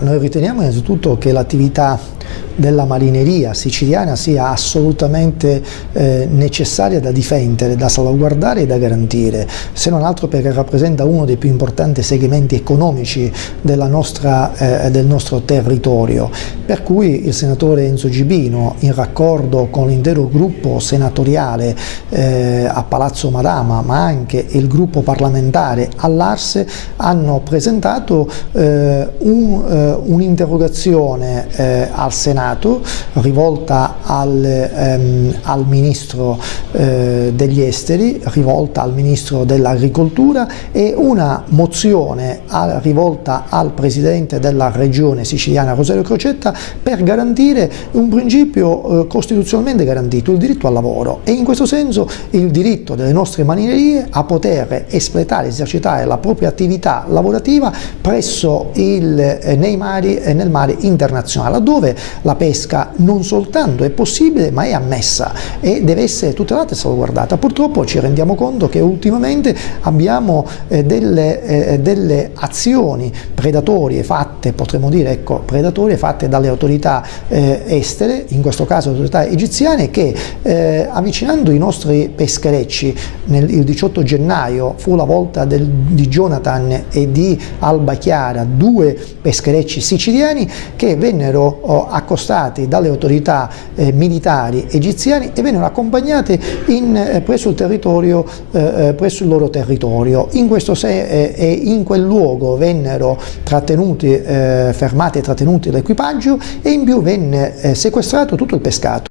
Noi riteniamo innanzitutto che l'attività della marineria siciliana sia assolutamente necessaria da difendere, da salvaguardare e da garantire, se non altro perché rappresenta uno dei più importanti segmenti economici del nostro territorio, per cui il senatore Enzo Gibino, in raccordo con l'intero gruppo senatoriale a Palazzo Madama, ma anche il gruppo parlamentare all'Arse, hanno presentato un'interrogazione al Senato rivolta al Ministro degli Esteri, rivolta al Ministro dell'Agricoltura, e una mozione rivolta al Presidente della Regione siciliana Rosario Crocetta per garantire un principio costituzionalmente garantito, il diritto al lavoro, e in questo senso il diritto delle nostre marinerie a poter espletare, esercitare la propria attività lavorativa nei mari e nel mare internazionale, laddove la pesca non soltanto è possibile ma è ammessa e deve essere tutelata e salvaguardata. Purtroppo ci rendiamo conto che ultimamente abbiamo delle azioni predatorie fatte, potremmo dire predatorie fatte dalle autorità estere, in questo caso le autorità egiziane, che avvicinando i nostri pescherecci, il 18 gennaio fu la volta di Jonathan e di Alba Chiara, due pescherecci siciliani che vennero accostati dalle autorità militari egiziane e vennero accompagnati presso il loro territorio. In quel luogo vennero fermati e trattenuti l'equipaggio, e in più venne sequestrato tutto il pescato.